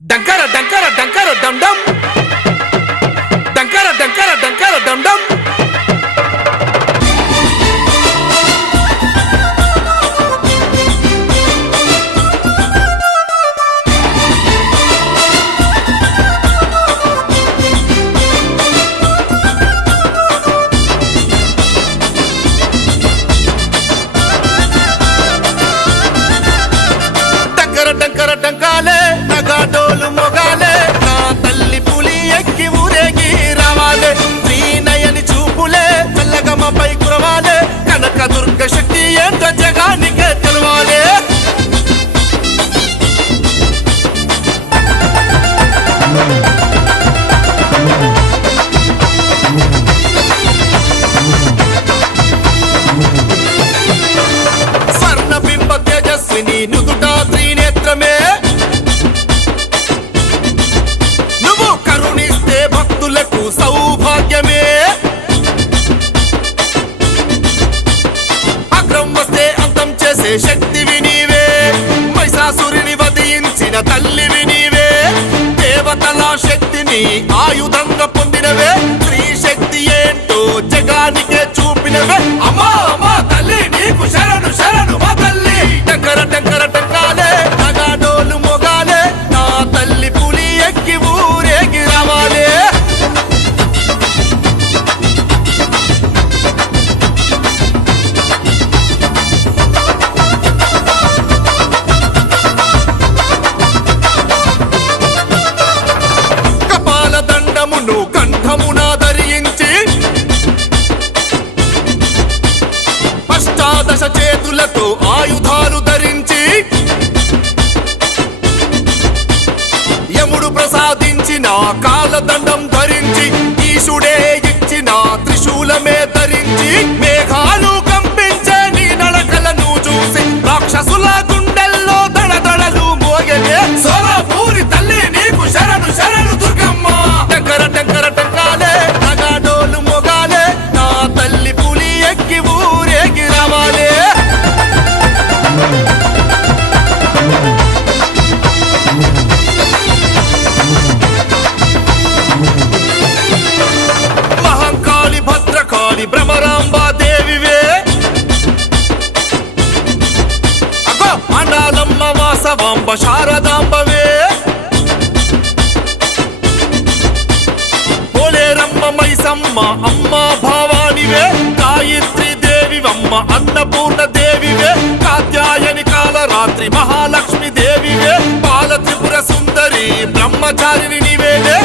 డంకర డంకర డంకర డమ్ డమ్ డంకర డంకర డంకర డమ్ డమ్ డంకర డంకాలే నగాడోలు మొగాలే నా తల్లి పులి ఎక్కి ఊరేగి రావాలే శ్రీనయని చూపులే చల్లగమ్మపై కురవాలే కనక దుర్గ శక్తి ఏంటో జగానికే తెలవాలే స్వర్ణ బింబ తేజస్విని నుదుట త్రినేత్రమే నువ్వు కరుణిస్తే భక్తులకు సౌభాగ్యమే అగ్రం వస్తే అంతం చేసే శక్తివి నీవే మహిషాసురుని వధించిన తల్లివి నీవే దేవతల శక్తిని ఆయుధంగా పొందినవే స్త్రీ శక్తి ఏంటో జగానికే చూపినవే అమ్మా అమ్మా తల్లి నీకు శరణు శరణు మా తల్లి డంకర డంకర డంకాలే నగాడోలు మొగాలే నా తల్లి పులి ఎక్కి ఊరేగి రావాలే కపాల దండమును కంఠమున ధరించి అష్టాదశ చేతులతో ఆయుధాలు ధరించి యముడు ప్రసాదించిన కాలదండం ధరించి ఈశుడే ఇచ్చిన త్రిశూలమే ధరించి మేఘాలు కంపించే నీ నడకలను చూసి రాక్షసుల గుండెల్లో దడదడలు మోగనే సోలాపూరి తల్లి నీకు శరణు శరణు దుర్గమ్మ డంకర డంకర డంకాలే నగాడోలు మొగాలే నా తల్లి పులి ఎక్కి ఊరేగి రావాలే మహంకాళి భద్రకాళి భ్రమరాంబా దేవివే అగో అండాలమ్మ వాసవాంబ శారదాంబవే పోలేరమ్మ మైసమ్మ అమ్మ భావానివే గాయత్రి దేవివమ్మ అన్నపూర్ణ దేవివే కాత్యాయని కాలరాత్రి మహాలక్ష్మి దేవివే బాల త్రిపుర సుందరి బ్రహ్మచారిని నీవేలే